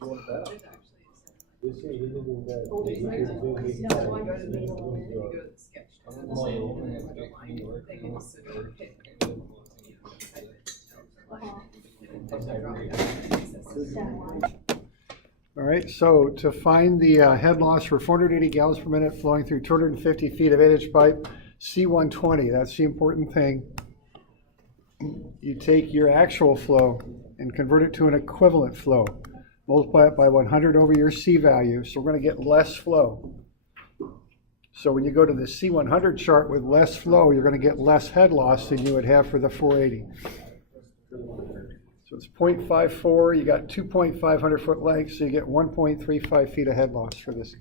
All right, so to find the head loss for 480 gallons per minute flowing through 250 feet of 8-inch pipe, C120, that's the important thing. You take your actual flow and convert it to an equivalent flow. Multiply it by 100 over your C value, so we're going to get less flow. So when you go to the C100 chart with less flow, you're going to get less head loss than you would have for the 480. So it's 0.54, you got 2.500 foot length, so you get 1.35 feet of head loss for this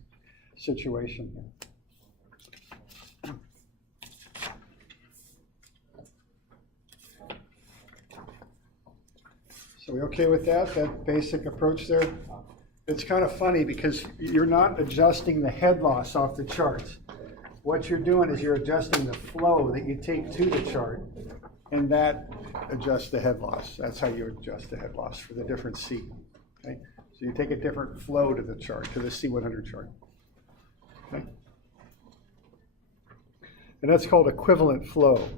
situation. So we okay with that basic approach there? It's kind of funny because you're not adjusting the head loss off the charts. What you're doing is you're adjusting the flow that you take to the chart, and that adjusts the head loss. That's how you adjust the head loss for the different C. Okay? So you take a different flow to the chart, to the C100 chart. Okay? And that's called equivalent flow.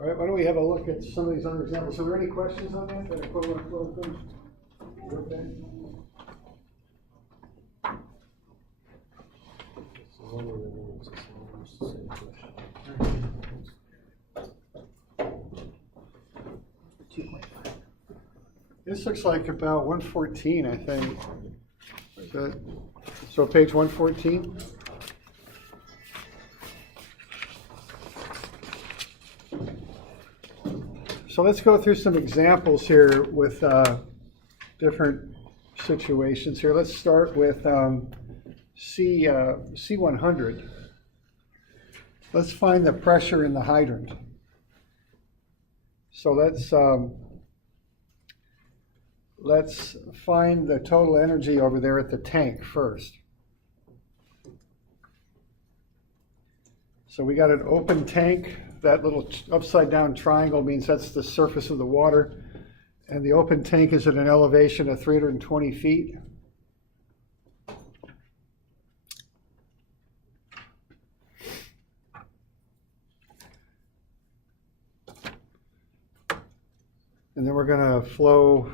All right, why don't we have a look at some of these other examples? So are there any questions on that equivalent flow thing? Okay. This looks like about 114, I think. So page 114. So let's go through some examples here with different situations here. Let's start with C100. Let's find the pressure in the hydrant. So let's find the total energy over there at the tank first. So we got an open tank. That little upside down triangle means that's the surface of the water. And the open tank is at an elevation of 320 feet. And then we're going to flow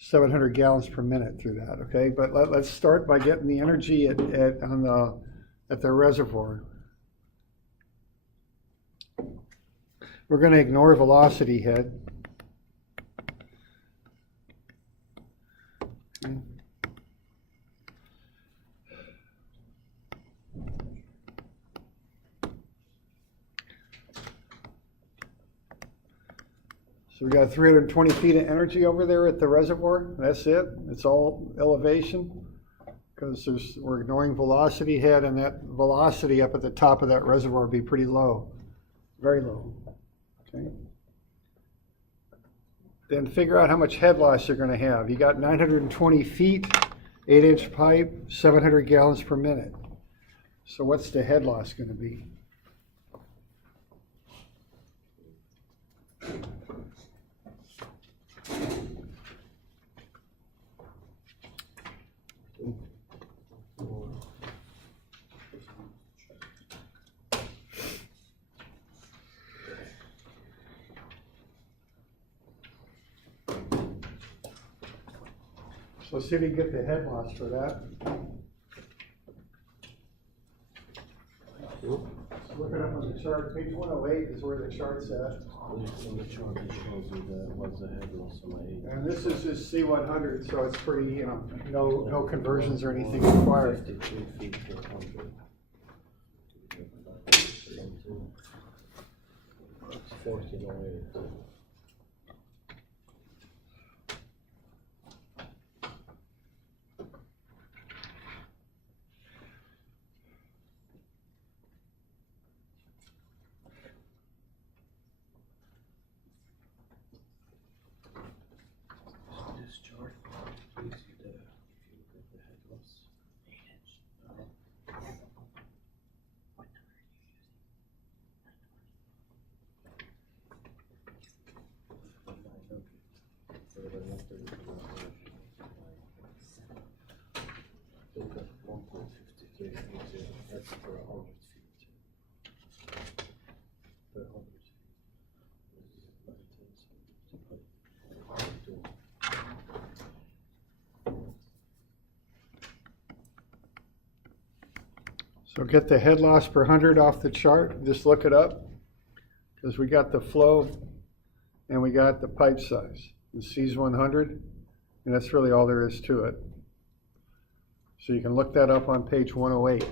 700 gallons per minute through that, okay? But let's start by getting the energy at the reservoir. We're going to ignore velocity head. Okay. So we got 320 feet of energy over there at the reservoir. That's it. It's all elevation because we're ignoring velocity head, and that velocity up at the top of that reservoir would be pretty low, very low. Okay. Then figure out how much head loss you're going to have. You got 920 feet, 8-inch pipe, 700 gallons per minute. So what's the head loss going to be? So see if you can get the head loss for that. Look it up on the chart. Page 108 is where the chart's at. On the chart it shows you what's the head loss on my 8. And this is just C100, so it's pretty, no conversions or anything required. 53 feet per 100. It's 1408. Look at 1.53, that's per 100 feet. Per 100 feet. So get the head loss per 100 off the chart, just look it up, because we got the flow and we got the pipe size. The C's 100, and that's really all there is to it. So you can look that up on page 108.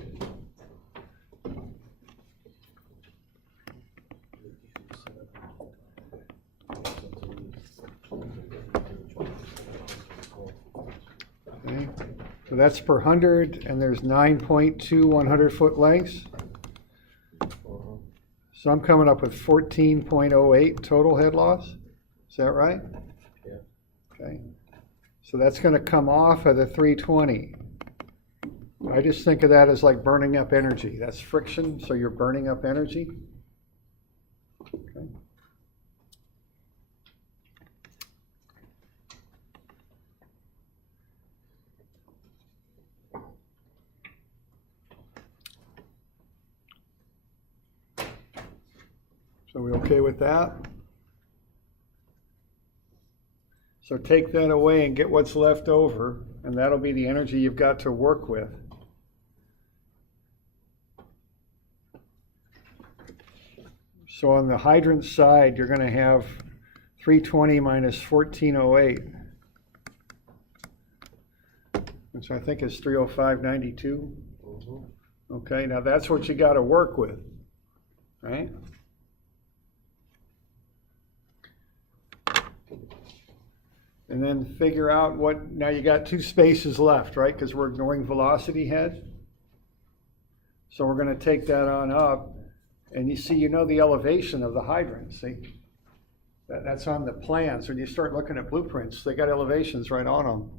Okay. So that's per 100, and there's 9.2 100-foot lengths. So I'm coming up with 14.08 total head loss. Is that right? Yeah. Okay. So that's going to come off of the 320. I just think of that as like burning up energy. That's friction, so you're burning up energy. Okay. So we okay with that? So take that away and get what's left over, and that'll be the energy you've got to work with. So on the hydrant side, you're going to have 320 minus 1408, which I think is 305.92. Okay, now that's what you got to work with, right? And then figure out what, now you got two spaces left, right? Because we're ignoring velocity head. So we're going to take that on up. And you see, you know the elevation of the hydrant, see? That's on the plans. When you start looking at blueprints, they got elevations right on them.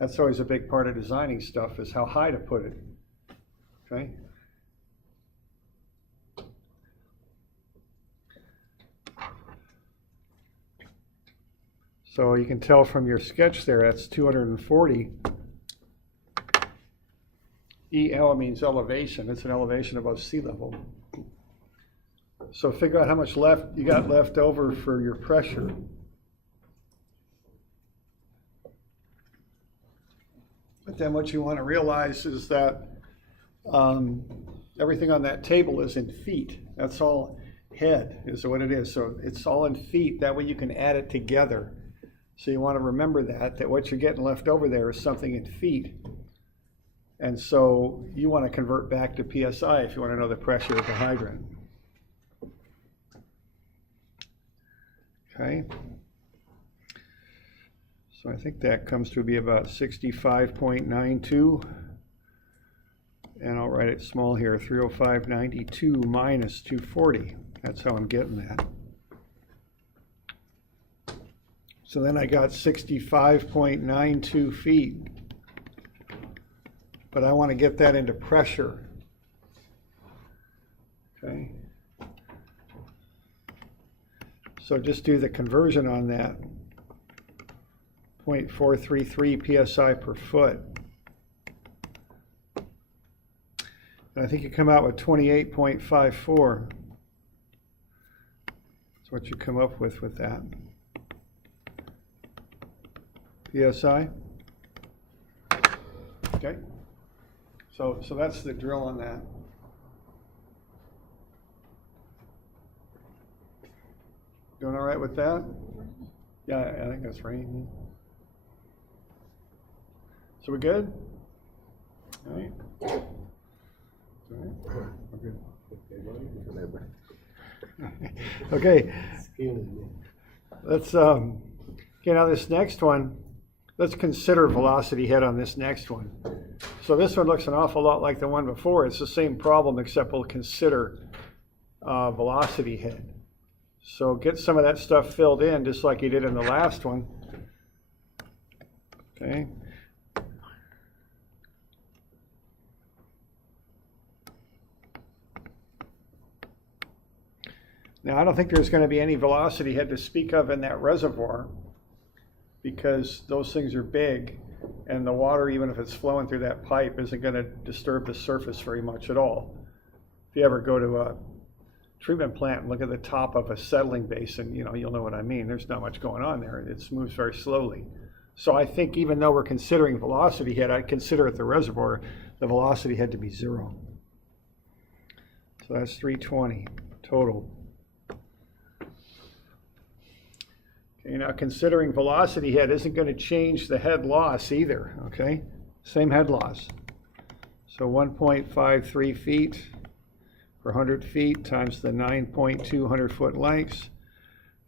That's always a big part of designing stuff, is how high to put it, okay? So you can tell from your sketch there, that's 240. EL means elevation. It's an elevation above sea level. So figure out how much left you got left over for your pressure. But then what you want to realize is that everything on that table is in feet. That's all head is what it is. So it's all in feet. That way you can add it together. So you want to remember that what you're getting left over there is something in feet. And so you want to convert back to PSI if you want to know the pressure of the hydrant. Okay. So I think that comes to be about 65.92. And I'll write it small here, 305.92 minus 240. That's how I'm getting that. So then I got 65.92 feet. But I want to get that into pressure. Okay. So just do the conversion on that. 0.433 psi per foot. And I think you come out with 28.54. That's what you come up with that. PSI. Okay. So that's the drill on that. Doing all right with that? Yeah, I think that's right. So we good? All right. All right. Okay. Let's okay, now this next one, let's consider velocity head on this next one. So this one looks an awful lot like the one before. It's the same problem, except we'll consider velocity head. So get some of that stuff filled in just like you did in the last one. Okay. Now I don't think there's going to be any velocity head to speak of in that reservoir. because those things are big, and the water, even if it's flowing through that pipe, isn't going to disturb the surface very much at all. If you ever go to a treatment plant and look at the top of a settling basin, you'll know what I mean. There's not much going on there. It moves very slowly. So I think even though we're considering velocity head, I'd consider at the reservoir the velocity head to be 0. So that's 320 total. Okay, now considering velocity head isn't going to change the head loss either, okay? Same head loss. So 1.53 feet per 100 feet times the 9.2 100-foot lengths,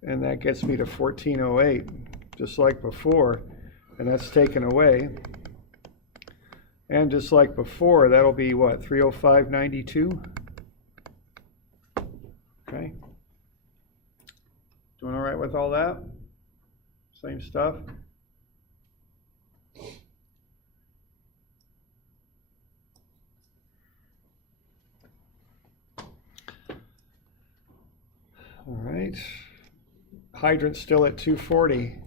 and that gets me to 1408, just like before, and that's taken away. And just like before, that'll be what, 305.92? Okay. Doing all right with all that? Same stuff? All right. Hydrant's still at 240.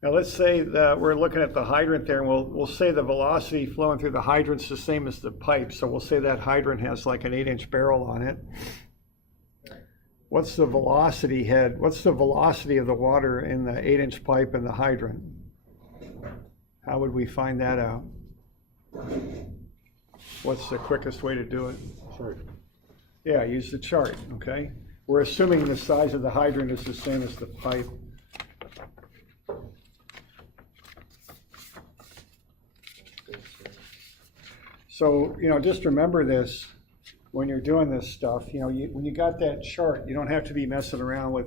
Now let's say that we're looking at the hydrant there, and we'll say the velocity flowing through the hydrant's the same as the pipe. So we'll say that hydrant has like an 8-inch barrel on it. What's the velocity head? What's the velocity of the water in the 8-inch pipe and the hydrant? How would we find that out? What's the quickest way to do it? Chart. Yeah, use the chart, okay? We're assuming the size of the hydrant is the same as the pipe. So, just remember this when you're doing this stuff. When you got that chart, you don't have to be messing around with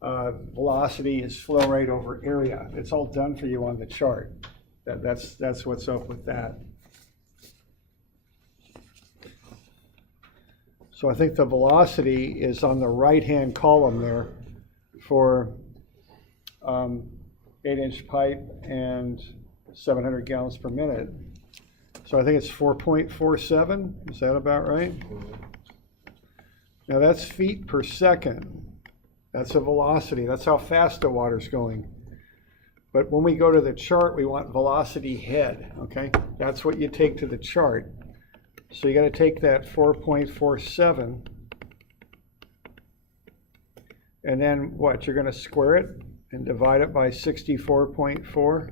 velocity is flow rate over area. It's all done for you on the chart. That's what's up with that. So I think the velocity is on the right-hand column there for 8-inch pipe and 700 gallons per minute. So I think it's 4.47. Is that about right? Now that's feet per second. That's a velocity. That's how fast the water's going. But when we go to the chart, we want velocity head, okay? That's what you take to the chart. So you got to take that 4.47, and then what? You're going to square it and divide it by 64.4.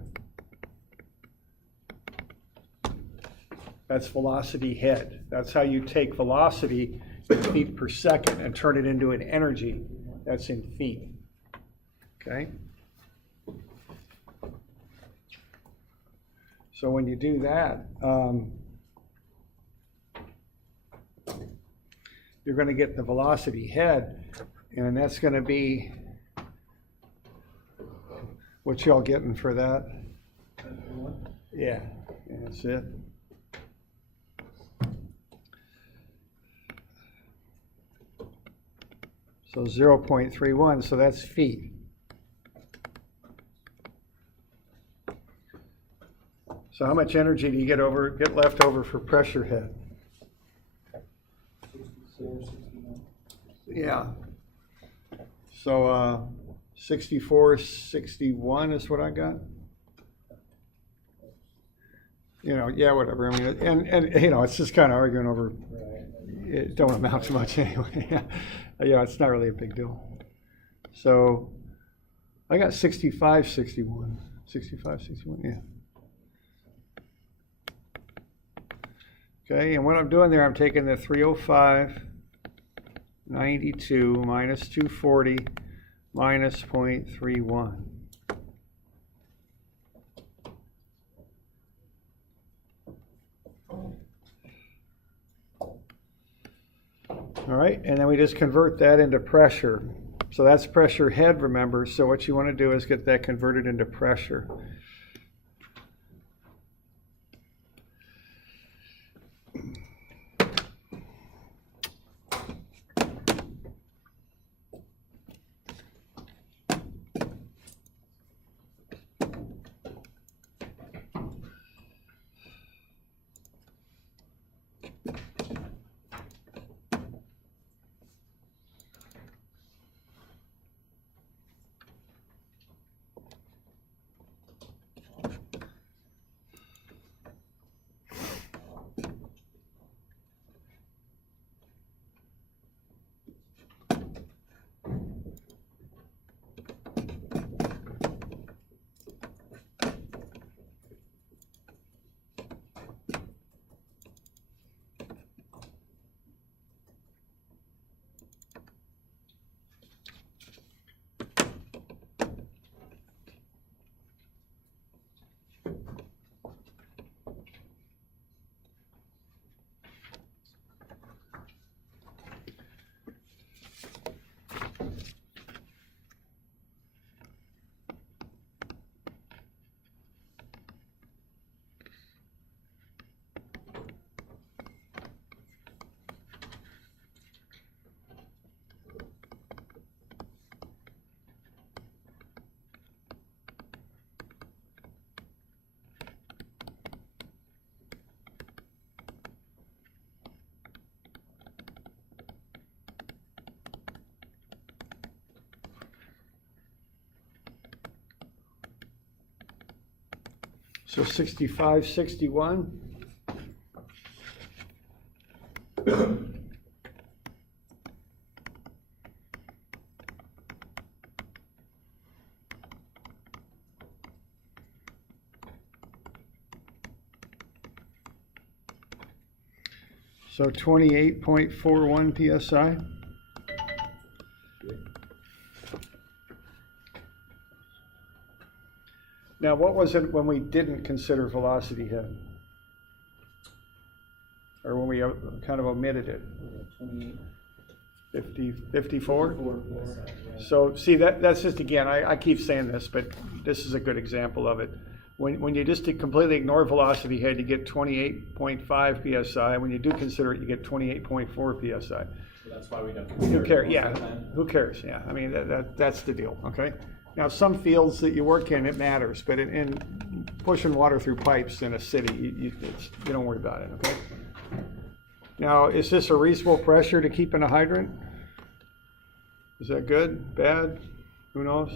That's velocity head. That's how you take velocity in feet per second and turn it into an energy. That's in feet. Okay? So when you do that, you're going to get the velocity head, and that's going to be what y'all getting for that? Yeah, that's it. So 0.31, so that's feet. So how much energy do you get left over for pressure head? 64, 69. Yeah. So 64, 61 is what I got. Yeah, whatever. I mean, and it's just kind of arguing over. It don't amount to much anyway. It's not really a big deal. So I got 65, 61. 65, 61, yeah. Okay, and what I'm doing there, I'm taking the 305, 92 minus 240 minus 0.31. All right, and then we just convert that into pressure. So that's pressure head, remember. So what you want to do is get that converted into pressure. So 65, 61. So 28.41 PSI. Now, what was it when we didn't consider velocity head? Or when we kind of omitted it? 50, 54? So see, that's just, again, I keep saying this, but this is a good example of it. When you just completely ignore velocity head, you get 28.5 PSI. When you do consider it, you get 28.4 PSI. So that's why we don't Who consider cares? it Yeah, then. who cares? Yeah, I mean, that's the deal, okay? Now, some fields that you work in, it matters, but in pushing water through pipes in a city, you don't worry about it, okay? Now, is this a reasonable pressure to keep in a hydrant? Is that good, bad? Who knows?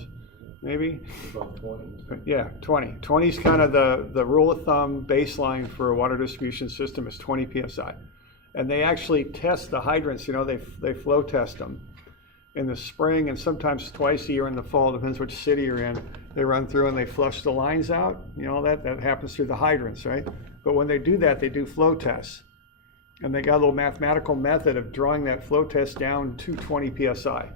Maybe? About 20. Yeah, 20. 20 is kind of the rule of thumb baseline for a water distribution system is 20 PSI. And they actually test the hydrants, you know, they flow test them in the spring and sometimes twice a year in the fall, depends which city you're in. They run through and they flush the lines out. You know, that happens through the hydrants, right? But when they do that, they do flow tests. And they got a little mathematical method of drawing that flow test down to 20 PSI.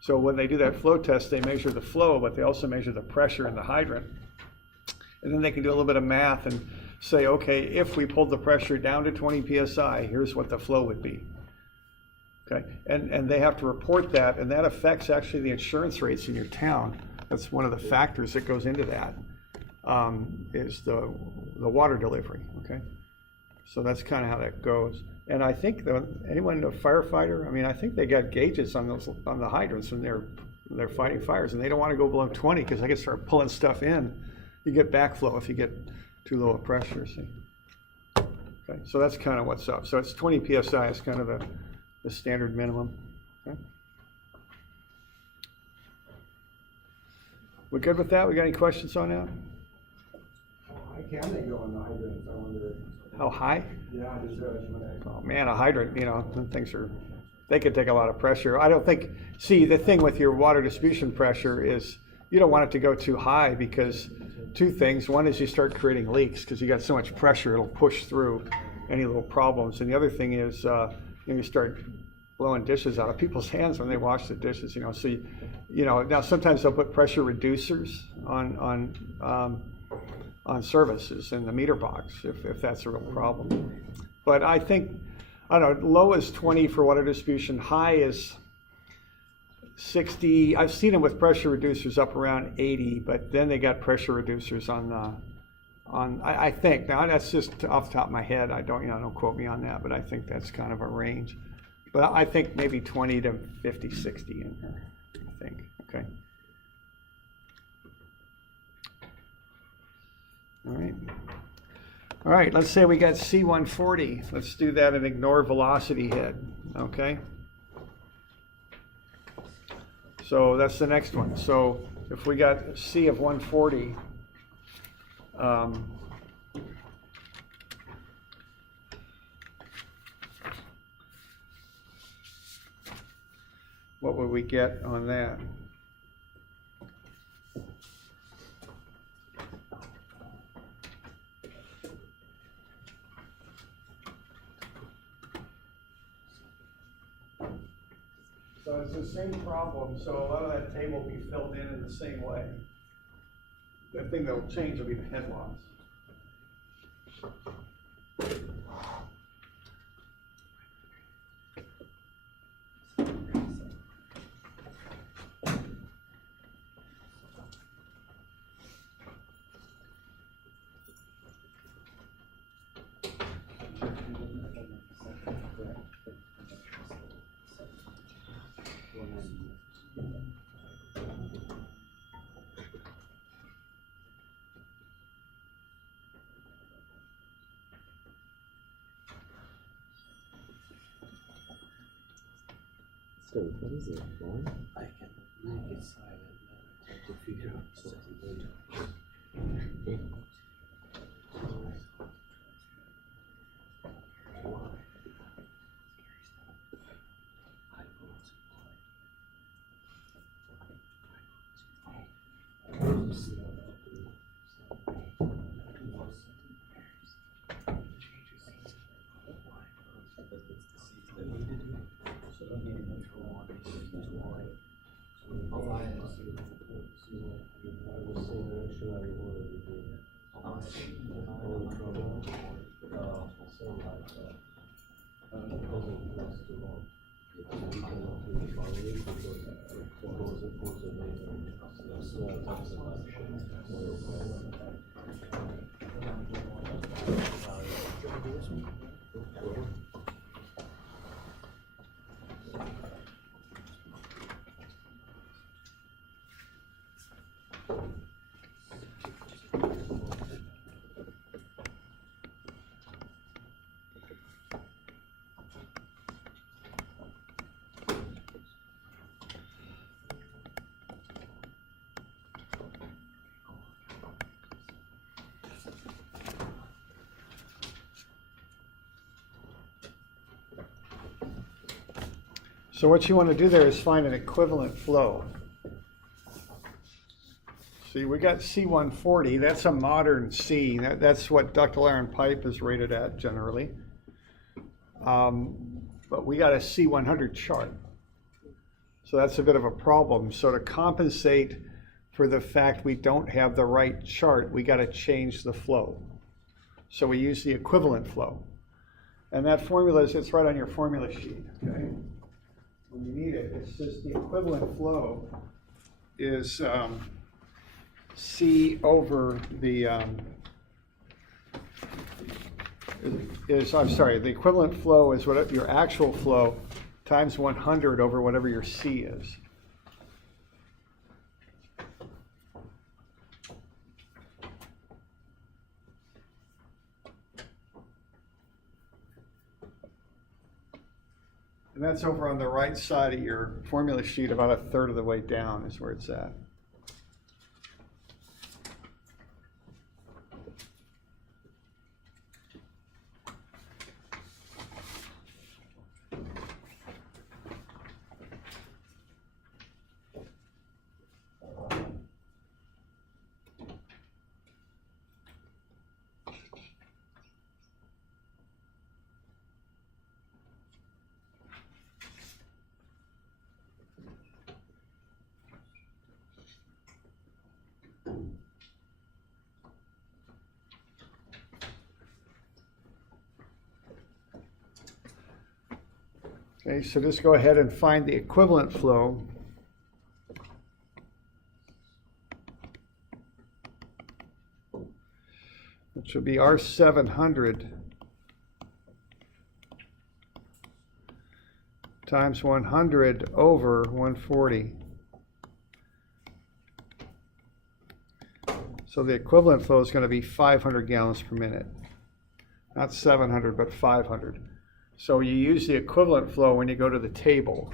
So when they do that flow test, they measure the flow, but they also measure the pressure in the hydrant. And then they can do a little bit of math and say, okay, if we pulled the pressure down to 20 PSI, here's what the flow would be. Okay, and they have to report that, and that affects actually the insurance rates in your town. That's one of the factors that goes into that, is the water delivery, okay? So that's kind of how that goes. And I think anyone, a firefighter, I mean, I think they got gauges on the hydrants when they're fighting fires, and they don't want to go below 20 because they can start pulling stuff in. You get backflow if you get too low a pressure, see? Okay, so that's kind of what's up. So it's 20 PSI is kind of the standard minimum. Okay. We good with that? We got any questions on that? How high can they go on the hydrants? I wonder. How high? Yeah, just Oh man, a hydrant, you know, them things they could take a lot of pressure. I don't think, see, the thing with your water distribution pressure is you don't want it to go too high because two things. One is you start creating leaks because you got so much pressure, it'll push through any little problems. And the other thing is, you start blowing dishes out of people's hands when they wash the dishes, you know. So, now sometimes they'll put pressure reducers on services in the meter box if that's a real problem. But I think, I don't know, low is 20 for water distribution, high is 60. I've seen them with pressure reducers up around 80, but then they got pressure reducers I think, now that's just off the top of my head, don't quote me on that, but I think that's kind of a range. But I think maybe 20 to 50, 60 in here, I think, okay. All right, let's say we got C140. Let's do that and ignore velocity head, okay? So that's the next one. So if we got C of 140, what would we get on that? So it's the same problem, so a lot of that table will be filled in the same way. The thing that will change will be the head loss. So what is it? One? I can make it silent now. I have to figure out something later. So what you want to do there is find an equivalent flow. See, we got C140, that's a modern C. That's what ductile iron pipe is rated at generally. But we got a C100 chart. So that's a bit of a problem. So to compensate for the fact we don't have the right chart, we got to change the flow. So we use the equivalent flow. And that formula is, it's right on your formula sheet, okay? When you need it, it's just the equivalent flow is C over the, I'm sorry, the equivalent flow is what your actual flow times 100 over whatever your C is. And that's over on the right side of your formula sheet, about a third of the way down is where it's at. Okay, so just go ahead and find the equivalent flow. Which would be R700 times 100 over 140. So the equivalent flow is going to be 500 gallons per minute. Not 700, but 500. So you use the equivalent flow when you go to the table.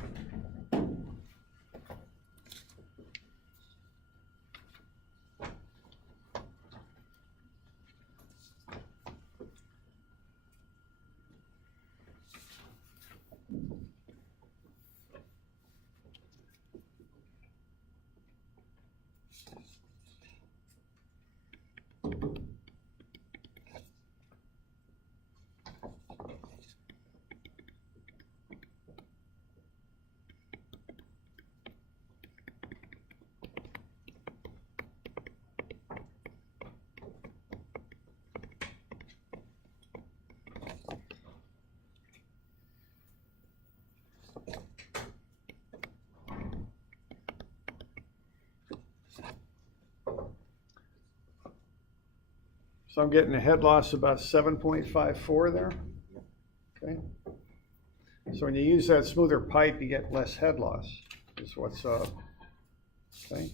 So I'm getting a head loss about 7.54 there. Okay. So when you use that smoother pipe, you get less head loss, is what's up. Okay.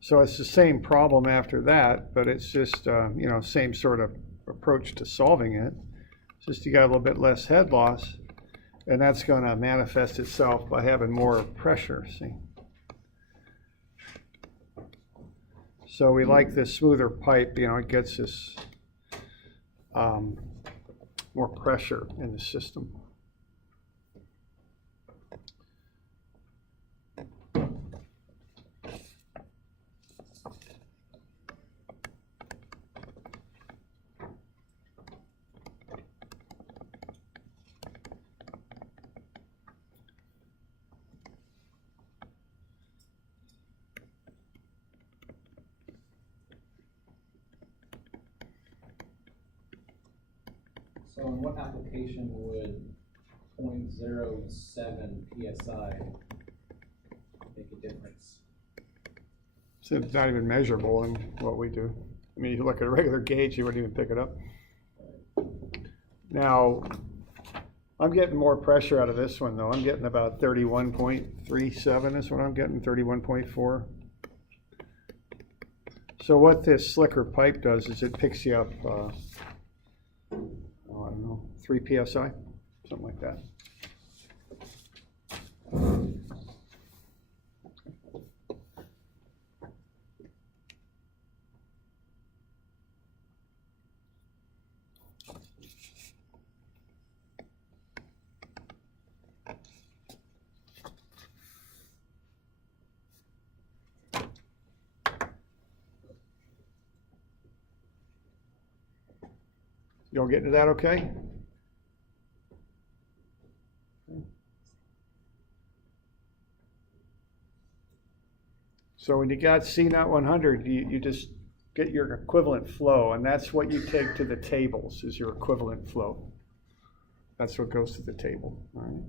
So it's the same problem after that, but it's just, you know, same sort of approach to solving it. It's just you got a little bit less head loss, and that's going to manifest itself by having more pressure, see? So we like this smoother pipe, you know, it gets this more pressure in the system. So in what application would 0.07 PSI make a difference? So it's not even measurable in what we do. I mean, you look at a regular gauge, you wouldn't even pick it up. Now, I'm getting more pressure out of this one though. I'm getting about 31.37 is what I'm getting, 31.4. So what this slicker pipe does is it picks you up, I don't know, 3 PSI, something like that. You all get into that okay? So when you got C0 100, you just get your equivalent flow, and that's what you take to the tables is your equivalent flow. That's what goes to the table, all right?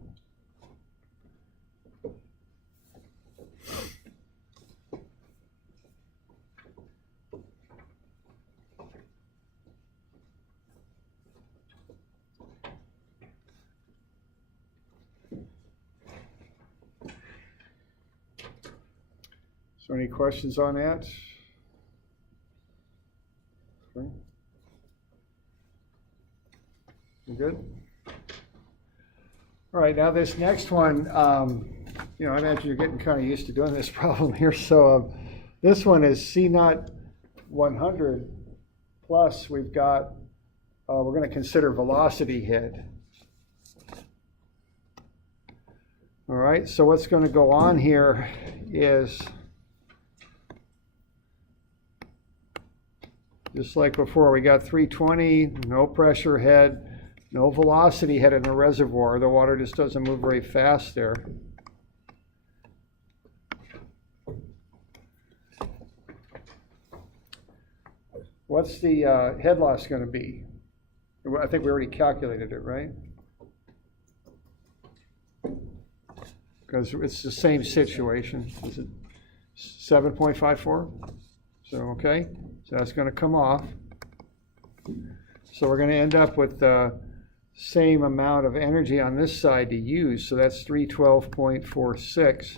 So any questions on that? Okay. You good? All right, now this next one, I imagine you're getting kind of used to doing this problem here. So this one is C0 100 plus we've got, we're going to consider velocity head. All right, so what's going to go on here is, just like before, we got 320, no pressure head, no velocity head in the reservoir. The water just doesn't move very fast there. What's the head loss going to be? I think we already calculated it, right? Because it's the same situation. Is it 7.54? So, okay. So that's going to come off. So we're going to end up with the same amount of energy on this side to use. So that's 312.46.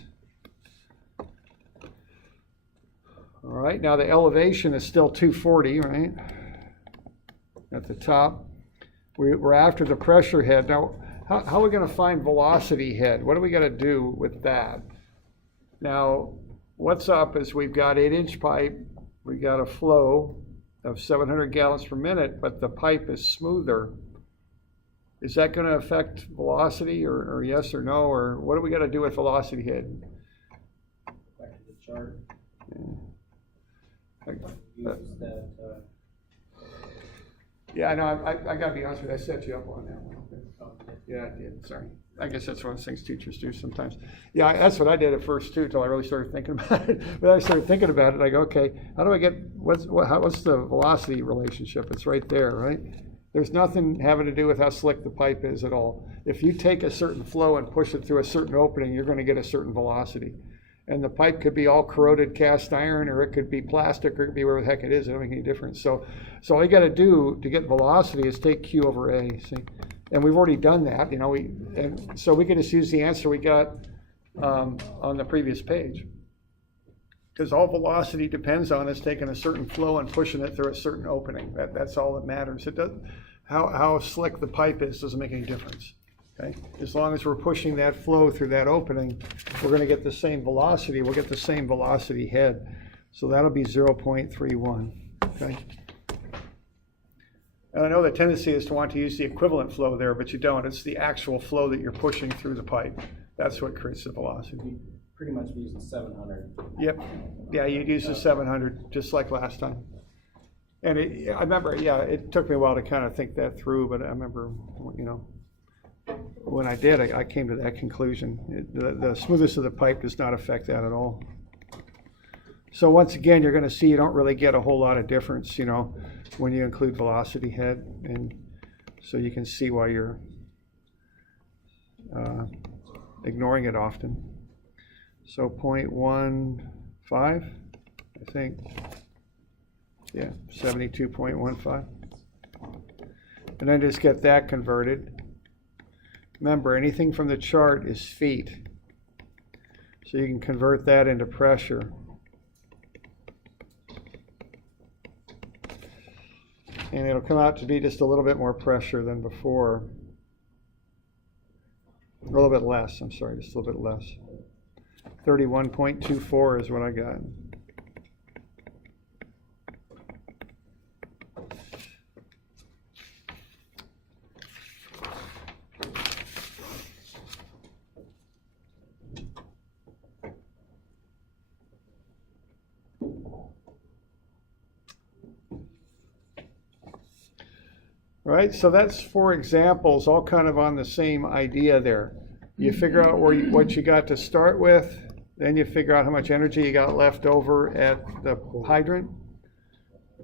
All right, now the elevation is still 240, right? At the top. We're after the pressure head. Now, how are we going to find velocity head? What do we got to do with that? Now, what's up is we've got 8-inch pipe. We got a flow of 700 gallons per minute, but the pipe is smoother. Is that going to affect velocity, or yes or no, or what do we got to do with velocity head? Back to the chart. Yeah. Use that. Yeah, I know. I got to be honest with you. I set you up on that one. Okay. Yeah, I did. Sorry. I guess that's one of the things teachers do sometimes. Yeah, that's what I did at first too, until I really started thinking about it. But I started thinking about it. I go, okay, how do I get what's the velocity relationship? It's right there, right? There's nothing having to do with how slick the pipe is at all. If you take a certain flow and push it through a certain opening, you're going to get a certain velocity. And the pipe could be all corroded cast iron, or it could be plastic, or it could be whatever the heck it is. It doesn't make any difference. So all you got to do to get velocity is take Q over A. See, and we've already done that. And so we can just use the answer we got on the previous page, because all velocity depends on us taking a certain flow and pushing it through a certain opening. That's all that matters. It does how slick the pipe is doesn't make any difference. Okay? As long as we're pushing that flow through that opening, we're going to get the same velocity. We'll get the same velocity head. So that'll be 0.31. Okay? And I know the tendency is to want to use the equivalent flow there, but you don't. It's the actual flow that you're pushing through the pipe. That's what creates the velocity. We pretty much use the 700. Yep. Yeah, you'd use the 700 just like last time. And I remember, it took me a while to kind of think that through, but I remember, when I did, I came to that conclusion. The smoothness of the pipe does not affect that at all. So once again, you're going to see you don't really get a whole lot of difference, when you include velocity head. And so you can see why you're ignoring it often. So 0.15, I think. Yeah, 72.15. And then just get that converted. Remember, anything from the chart is feet. So you can convert that into pressure. And it'll come out to be just a little bit more pressure than before. A little bit less, I'm sorry, just a little bit less. 31.24 is what I got. Right, so that's 4 examples, all kind of on the same idea there. You figure out what you got to start with, then you figure out how much energy you got left over at the hydrant,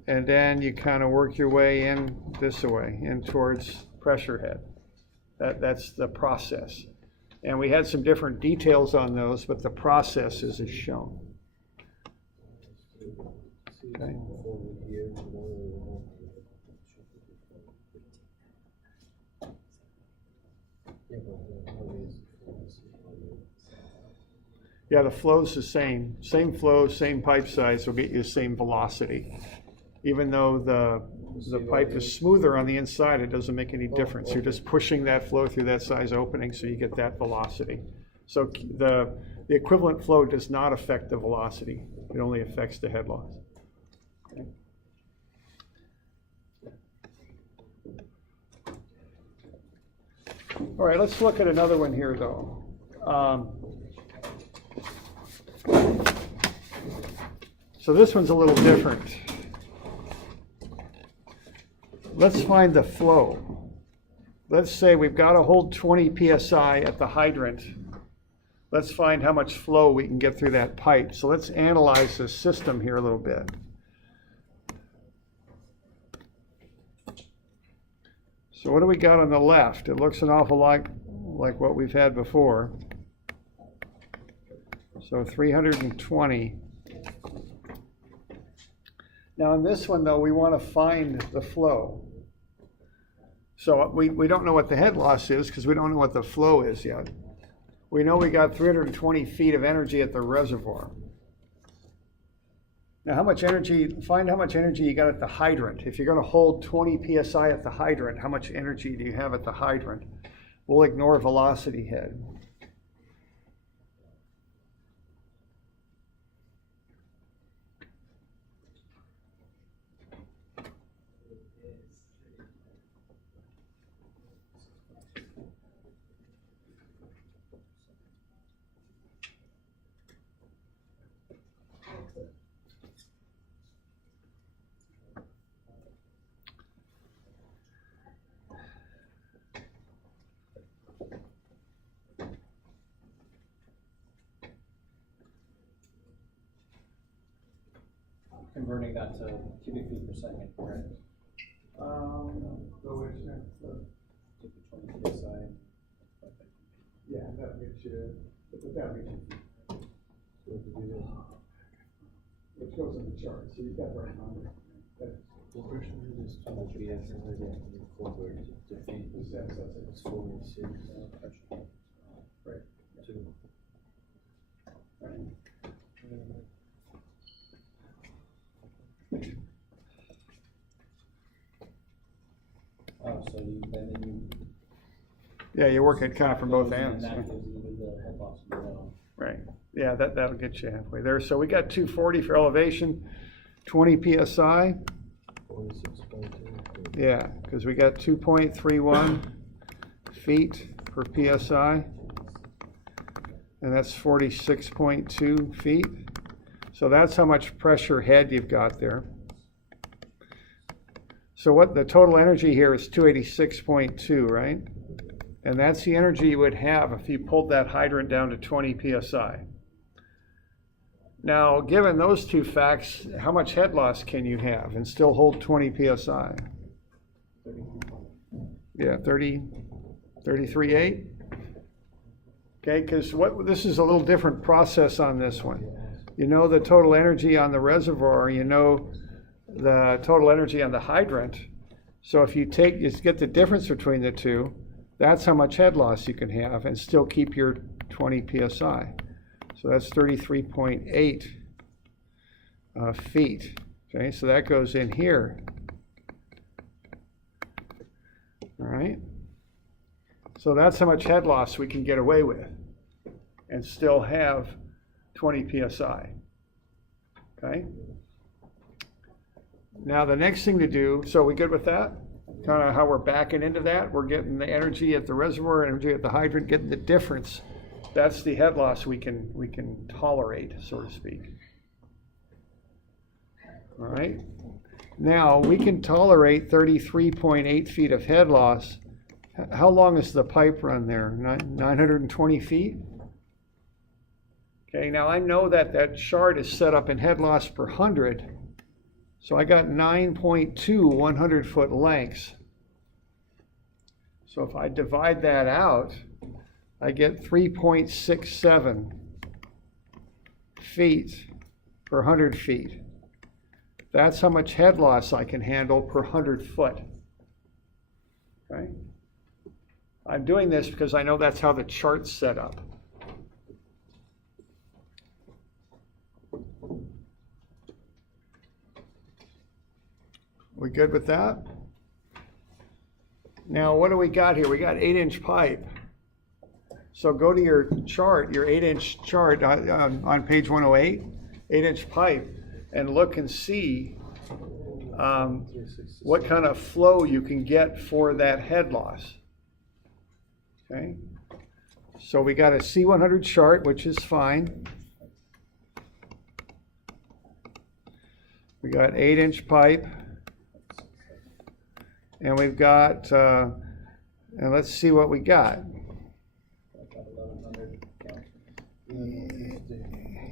and then you kind of work your way in this way, in towards pressure head. That's the process. And we had some different details on those, but the process is as shown. Okay. Yeah, the flow's the same. Same flow, same pipe size will get you the same velocity. Even though the pipe is smoother on the inside, it doesn't make any difference. You're just pushing that flow through that size opening, so you get that velocity. So the equivalent flow does not affect the velocity. It only affects the head loss. Okay. All right, let's look at another one here, though. So this one's a little different. Let's find the flow. Let's say we've got to hold 20 psi at the hydrant. Let's find how much flow we can get through that pipe. So let's analyze this system here a little bit. So what do we got on the left? It looks an awful lot like what we've had before. So 320. Now in this one though, we want to find the flow. So we don't know what the head loss is because we don't know what the flow is yet. We know we got 320 feet of energy at the reservoir. Now find how much energy you got at the hydrant. If you're going to hold 20 psi at the hydrant, how much energy do you have at the hydrant? We'll ignore velocity head. Converting that to cubic feet per second, correct? So it's, Take the 20 psi. yeah, that makes you, which goes in the chart, so you've got the right number. Right. Oh, so then Yeah, you work it kind of from both and ends. that gives you the head loss as well. Right. Yeah, that'll get you halfway there. So we got 240 for elevation, 20 psi. 46.2. Yeah, because we got 2.31 feet per psi, and that's 46.2 feet. So that's how much pressure head you've got there. So what the total energy here is 286.2, right? And that's the energy you would have if you pulled that hydrant down to 20 psi. Now, given those two facts, how much head loss can you have and still hold 20 psi? Yeah, 33.8. Okay, because this is a little different process on this one. You know the total energy on the reservoir, you know the total energy on the hydrant. So if you just get the difference between the two, that's how much head loss you can have and still keep your 20 psi. So that's 33.8 feet. Okay, so that goes in here. All right. So that's how much head loss we can get away with and still have 20 psi. Okay. Now the next thing to do, so we good with that? Kind of how we're backing into that. We're getting the energy at the reservoir, energy at the hydrant, getting the difference. That's the head loss we can tolerate, so to speak. All right. Now we can tolerate 33.8 feet of head loss. How long is the pipe run there? 920 feet? Okay, now I know that that chart is set up in head loss per 100. So I got 9.2 100-foot lengths. So if I divide that out, I get 3.67 feet per 100 feet. That's how much head loss I can handle per 100 foot. Okay? I'm doing this because I know that's how the chart's set up. We good with that? Now, what do we got here? We got 8-inch pipe. So go to your chart, your 8-inch chart on page 108, 8-inch pipe, and look and see what kind of flow you can get for that head loss. Okay? So we got a C100 chart, which is fine. We got 8-inch pipe. And we've got, and let's see what we got.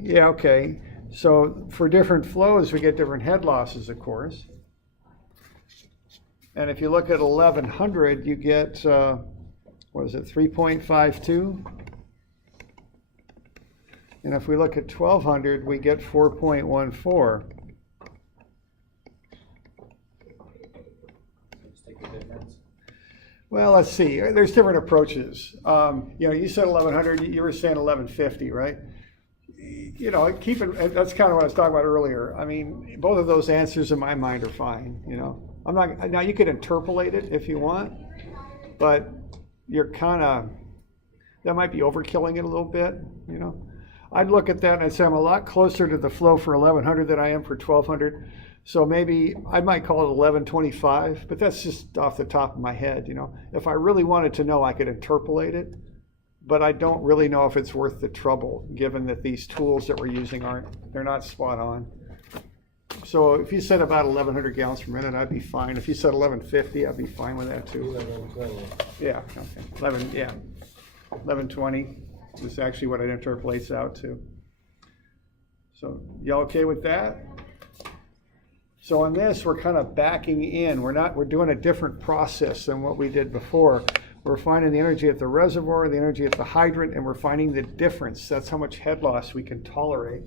Yeah, okay. So for different flows, we get different head losses, of course. And if you look at 1100, you get, what is it, 3.52? And if we look at 1200, we get 4.14. Well, let's see. There's different approaches. You know, you said 1100. You were saying 1150, right? You know, that's kind of what I was talking about earlier. I mean, both of those answers in my mind are fine. You know, I'm not. Now you could interpolate it if you want, but you're kind of, that might be overkilling it a little bit. You know, I'd look at that and I'd say I'm a lot closer to the flow for 1100 than I am for 1200. So maybe I might call it 1125, but that's just off the top of my head. You know, if I really wanted to know, I could interpolate it, but I don't really know if it's worth the trouble, given that these tools that we're using they're not spot on. So if you said about 1100 gallons per minute, I'd be fine. If you said 1150, I'd be fine with that too. 1120. Yeah, okay. 1120 is actually what it interpolates out to. So y'all okay with that? So on this, we're kind of backing in. We're doing a different process than what we did before. We're finding the energy at the reservoir, the energy at the hydrant, and we're finding the difference. That's how much head loss we can tolerate.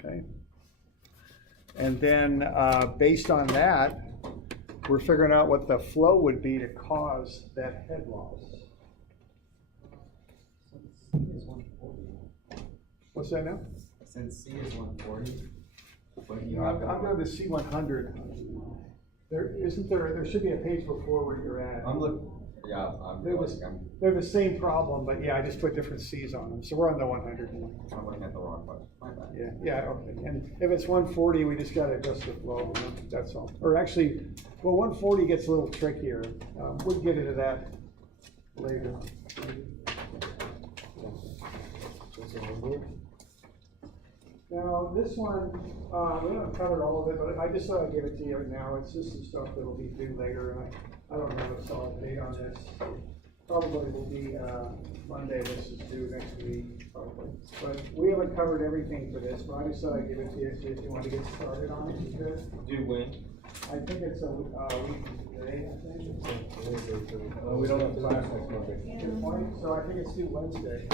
Okay. And then based on that, we're figuring out what the flow would be to cause that head loss. What's that now? Since C is 140. I'm going to C100. There should be a page before where you're at. I'm looking. Yeah, They're the same problem, but yeah, I just put different C's on them. So we're on the 100 one. I'm looking at the wrong button. My bad. Yeah, okay. And if it's 140, we just got to adjust the flow. That's all. Or actually, well, 140 gets a little trickier. We'll get into that later. Now, this one, we haven't covered all of it, but I just thought I'd give it to you right now. It's just some stuff that will be due later, and I don't have a solid date on this. Probably will be Monday. This is due next week, probably. But we haven't covered everything for this, but I just thought I'd give it to you, so if you want to get started on it, you could. Do when? I think it's a week today, I think. We don't have class next Monday. Good point, so I think it's due Wednesday.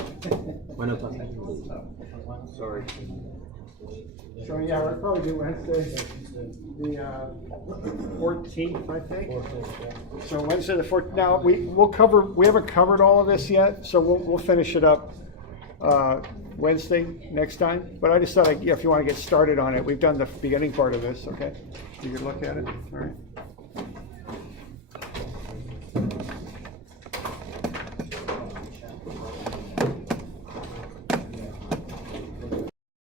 Why not class next Monday? Sorry. So, yeah, we'll probably do Wednesday, the 14th, I think. So Wednesday the 14th. Now, we haven't covered all of this yet, so we'll finish it up Wednesday next time. But I just thought, if you want to get started on it, we've done the beginning part of this, okay? You could look at it, all right?